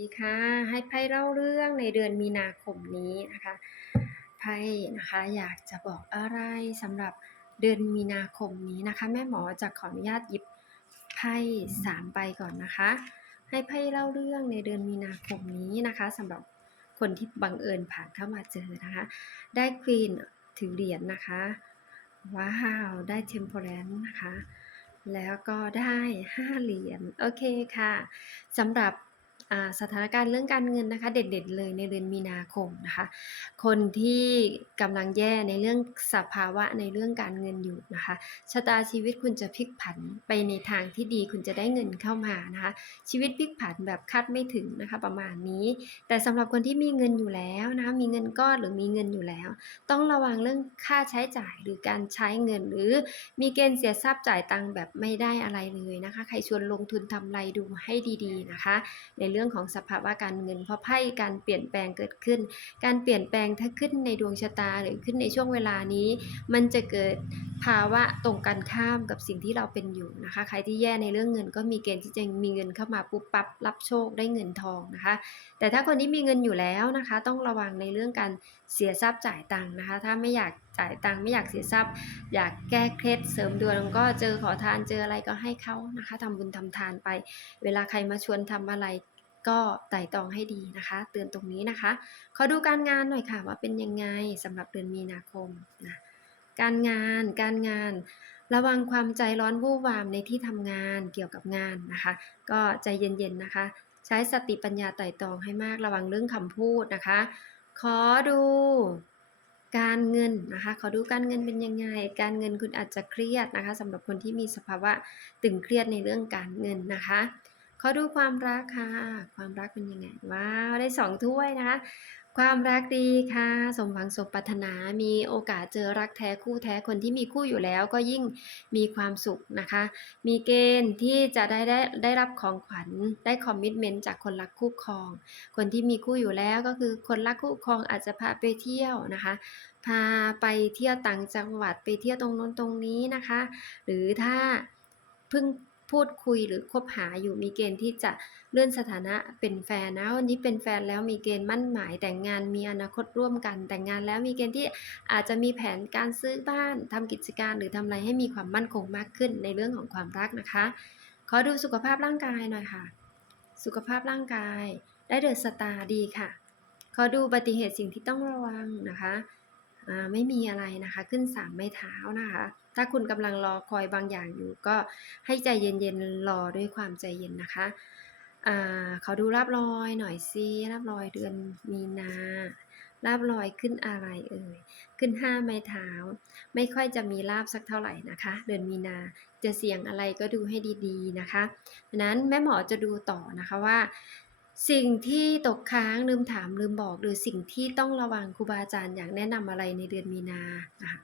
ดีค่ะ ให้ไพ่เล่าเรื่องในเดือนมีนาคมนี้นะคะไพ่นะคะอยากจะบอกอะไรสำหรับเดือนมีนาคมนี้นะคะ แม่หมอจะขออนุญาตหยิบไพ่สามใบก่อนนะคะ ให้ไพ่เล่าเรื่องในเดือนมีนาคมนี้นะคะสำหรับคนที่บังเอิญผ่านเข้ามาเจอนะคะ ได้ควีนถือเหรียญนะคะว้าวได้เทมเพลนนะคะ แล้วก็ได้ห้าเหรียญโอเคค่ะสำหรับ สถานการณ์เรื่องการเงินนะคะ เด็ดๆเลยในเดือนมีนาคมนะคะ คนที่กำลังแย่ในเรื่องสภาวะในเรื่องการเงินอยู่นะคะชะตาชีวิตคุณจะพลิกผันไปในทางที่ดีคุณจะได้เงินเข้ามานะคะ ชีวิตพลิกผันแบบคาดไม่ถึงนะคะ ประมาณนี้ แต่สำหรับคนที่มีเงินอยู่แล้วนะะมีเงินก้อนหรือมีเงินอยู่แล้ว ต้องระวังเรื่องค่าใช้จ่ายหรือการใช้เงิน หรือมีเกณฑ์เสียทรัพย์จ่ายตังค์แบบไม่ได้อะไรเลยนะคะ ใครชวนลงทุนทำไรดูให้ดี ๆนะคะในในเรื่องของสภาวะการเงิน เพราะไพ่การเปลี่ยนแปลงเกิดขึ้น การเปลี่ยนแปลงถ้าขึ้นในดวงชะตาหรือขึ้นในช่วงเวลานี้ มันจะเกิดภาวะตรงกันข้ามกับสิ่งที่เราเป็นอยู่นะคะ ใครที่แย่ในเรื่องเงินก็มีเกณฑ์ที่จะมีเงินเข้ามาปุ๊บปั๊บรับโชคได้เงินทองนะคะ แต่ถ้าคนที่มีเงินอยู่แล้วนะคะ ต้องระวังในเรื่องการเสียทรัพย์จ่ายตังค์นะคะ ถ้าไม่อยากจ่ายตังค์ไม่อยากเสียทรัพย์ อยากแก้เคล็ดเสริมดวงก็เจอขอทานเจออะไรก็ให้เขานะคะทำบุญทำทานไป เวลาใครมาชวนทำอะไร ก็ไต่ตองให้ดีนะคะ เตือนตรงนี้นะคะ ขอดูการงานหน่อยค่ะว่าเป็นยังไงสำหรับเดือนมีนาคมนะการงานการงานระวังความใจร้อนวู่วามในที่ทำงานเกี่ยวกับงานนะคะ ก็ใจเย็นๆนะคะ ใช้สติปัญญาไต่ตองให้มากระวังเรื่องคำพูดนะคะ ขอดูการเงินนะคะ ขอดูการเงินเป็นยังไง การเงินคุณอาจจะเครียดนะคะสำหรับคนที่มีสภาวะตึงเครียดในเรื่องการเงินนะคะ อดูความรักค่ะ ความรักเป็นยังไง ว้าวได้สองถ้วยนะคะ ความรักดีค่ะ สมหวังสมปรารถนา มีโอกาสเจอรักแท้คู่แท้คนที่มีคู่อยู่แล้วก็ยิ่งมีความสุขนะคะ มีเกณฑ์ที่จะได้ได้ได้รับของขวัญ ได้คอมมิชเมนต์จากคนรักคู่ครอง คนที่มีคู่อยู่แล้วก็คือคนรักคู่ครองอาจจะพาไปเที่ยวนะคะ พาไปเที่ยวต่างจังหวัดไปเที่ยวตรงโน้นตรงนี้นะคะ หรือถ้าเพิ่ง พูดคุยหรือคบหาอยู่มีเกณฑ์ที่จะเลื่อนสถานะเป็นแฟนนะวันนี้เป็นแฟนแล้วมีเกณฑ์มั่นหมาย แต่งงานมีอนาคตร่วมกัน แต่งงานแล้วมีเกณฑ์ที่อาจจะมีแผนการซื้อบ้านทำกิจการหรือทำอะไรให้มีความมั่นคงมากขึ้นในเรื่องของความรักนะคะ ขอดูสุขภาพร่างกายหน่อยค่ะ สุขภาพร่างกายได้เดอะสตาร์ดีค่ะ ขอดูอุบัติเหตุสิ่งที่ต้องระวังนะคะ ไม่มีอะไรนะคะ ขึ้นสามไม้เท้านะคะ ถ้าคุณกำลังรอคอยบางอย่างอยู่ก็ให้ใจเย็นๆรอด้วยความใจเย็นนะคะอ่าขอดูราบรอยหน่อยซิราบรอยเดือนมีนาราบรอยขึ้นอะไรเอ่ย ขึ้นห้าไม้เท้า ไม่ค่อยจะมีลาบสักเท่าไหร่นะคะ เดือนมีนาจะเสี่ยงอะไรก็ดูให้ดีๆนะคะดังนั้นแม่หมอจะดูต่อนะคะว่า สิ่งที่ตกค้างลืมถามลืมบอก หรือสิ่งที่ต้องระวังครูบาอาจารย์อยากแนะนำอะไรในเดือนมีนานะคะ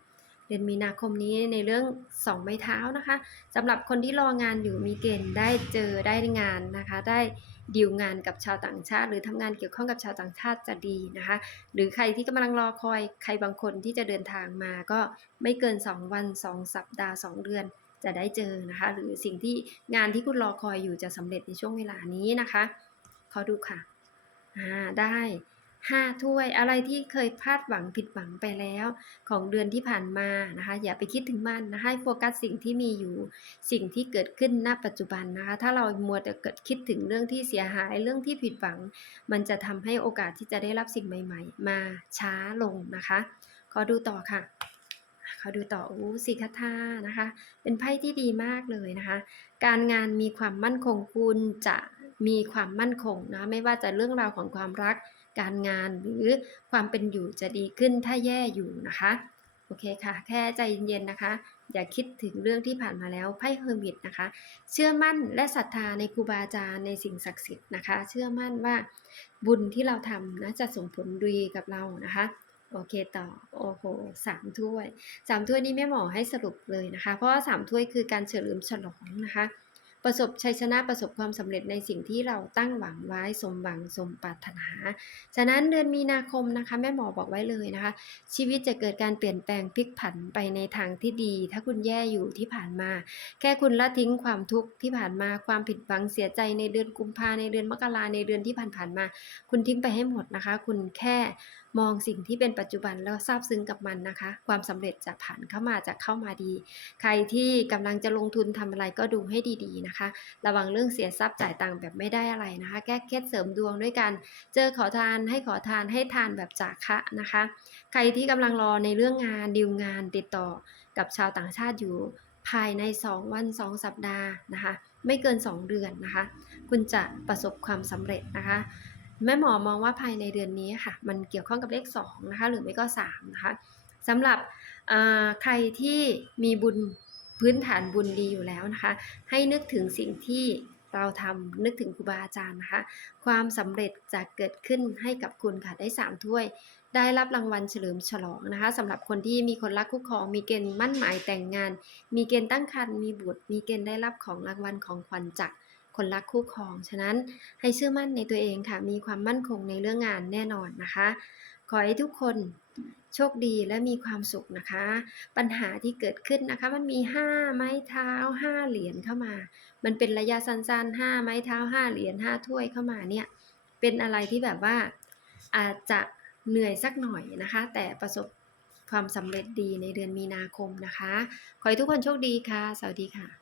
เดือนมีนาคมนี้ในเรื่องสองไม้เท้านะคะสำหรับคนที่รองานอยู่มีเกณฑ์ได้เจอได้งานนะคะ ได้ดีลงานกับชาวต่างชาติ หรือทำงานเกี่ยวข้องกับชาวต่างชาติจะดีนะคะ หรือใครที่กำลังรอคอยใครบางคนที่จะเดินทางมาก็ไม่เกิน 2 วัน 2 สัปดาห์ 2 เดือนจะได้เจอนะคะ หรือสิ่งที่งานที่คุณรอคอยอยู่จะสำเร็จในช่วงเวลานี้นะคะ ขอดูค่ะ อ่า ได้ห้าถ้วยอะไรที่เคยพลาดหวังผิดหวังไปแล้วของเดือนที่ผ่านมานะคะ อย่าไปคิดถึงมันนะคะให้โฟกัสสิ่งที่มีอยู่สิ่งที่เกิดขึ้นณปัจจุบันนะคะ ถ้าเรามัวแต่เกิดคิดถึงเรื่องที่เสียหายเรื่องที่ผิดหวัง มันจะทำให้โอกาสที่จะได้รับสิ่งใหม่ ๆ มาช้าลงนะคะ ขอดูต่อค่ะขอดูต่ออู้สิคาทานะคะ เป็นไพ่ที่ดีมากเลยนะคะ การงานมีความมั่นคงคุณจะ มีความมั่นคงนะไม่ว่าจะเรื่องราวของความรัก การงานหรือความเป็นอยู่จะดีขึ้นถ้าแย่อยู่นะคะโอเคค่ะ แค่ใจเย็นๆนะคะ อย่าคิดถึงเรื่องที่ผ่านมาแล้วไพ่เฮอร์มิตนะคะ เชื่อมั่นและศรัทธาในครูบาอาจารย์ในสิ่งศักดิ์สิทธิ์นะคะ เชื่อมั่นว่าบุญที่เราทำนะจะส่งผลดีกับเรานะคะ โอเคต่อโอ้โหสามถ้วยสามถ้วยนี้แม่หมอให้สรุปเลยนะคะ เพราะว่าสามถ้วยคือการเฉลิมฉลองนะคะ ประสบชัยชนะประสบความสำเร็จในสิ่งที่เราตั้งหวังไว้สมหวังสมปรารถนา ฉะนั้นเดือนมีนาคมนะคะ แม่หมอบอกไว้เลยนะคะ ชีวิตจะเกิดการเปลี่ยนแปลงพลิกผันไปในทางที่ดี ถ้าคุณแย่อยู่ที่ผ่านมา แค่คุณละทิ้งความทุกข์ที่ผ่านมาความผิดหวังเสียใจในเดือนกุมภาในเดือนมกราในเดือนที่ผ่านๆมา คุณทิ้งไปให้หมดนะคะ คุณแค่มองสิ่งที่เป็นปัจจุบันแล้วซาบซึ้งกับมันนะคะ ความสำเร็จจะผ่านเข้ามาจะเข้ามาดี ใครที่กำลังจะลงทุนทำอะไรก็ดูให้ดีๆนะคะ ระวังเรื่องเสียทรัพย์จ่ายตังค์แบบไม่ได้อะไรนะคะ แก้เคล็ดเสริมดวงด้วยกันเจอขอทานให้ขอทานให้ทานแบบจาคะนะคะ ใครที่กำลังรอในเรื่องงานดีลงานติดต่อกับชาวต่างชาติอยู่ภายใน 2 วัน 2 สัปดาห์นะคะ ไม่เกิน 2 เดือนนะคะ คุณจะประสบความสำเร็จนะคะ แม่หมอมองว่าภายในเดือนนี้ค่ะ มันเกี่ยวข้องกับเลข2นะคะ หรือไม่ก็3นะคะสำหรับใครที่มีบุญ พื้นฐานบุญดีอยู่แล้วนะคะ ให้นึกถึงสิ่งที่เราทำนึกถึงครูบาอาจารย์นะคะ ความสำเร็จจะเกิดขึ้นให้กับคุณค่ะได้ 3 ถ้วย ได้รับรางวัลเฉลิมฉลองนะคะสำหรับคนที่มีคนรักคู่ครอง มีเกณฑ์มั่นหมายแต่งงาน มีเกณฑ์ตั้งครรภ์มีบุตร มีเกณฑ์ได้รับของรางวัลของขวัญจากคนรักคู่ครอง ฉะนั้นให้เชื่อมั่นในตัวเองค่ะ มีความมั่นคงในเรื่องงานแน่นอนนะคะ ขอให้ทุกคนโชคดีและมีความสุขนะคะ ปัญหาที่เกิดขึ้นนะคะ มันมี 5 ไม้เท้า 5 เหรียญเข้ามา มันเป็นระยะสั้นๆ 5 ไม้เท้า 5 เหรียญ5ถ้วยเข้ามาเนี่ย เป็นอะไรที่แบบว่าอาจจะเหนื่อยสักหน่อยนะคะ แต่ประสบความสำเร็จดีในเดือนมีนาคมนะคะ ขอให้ทุกคนโชคดีค่ะ สวัสดีค่ะ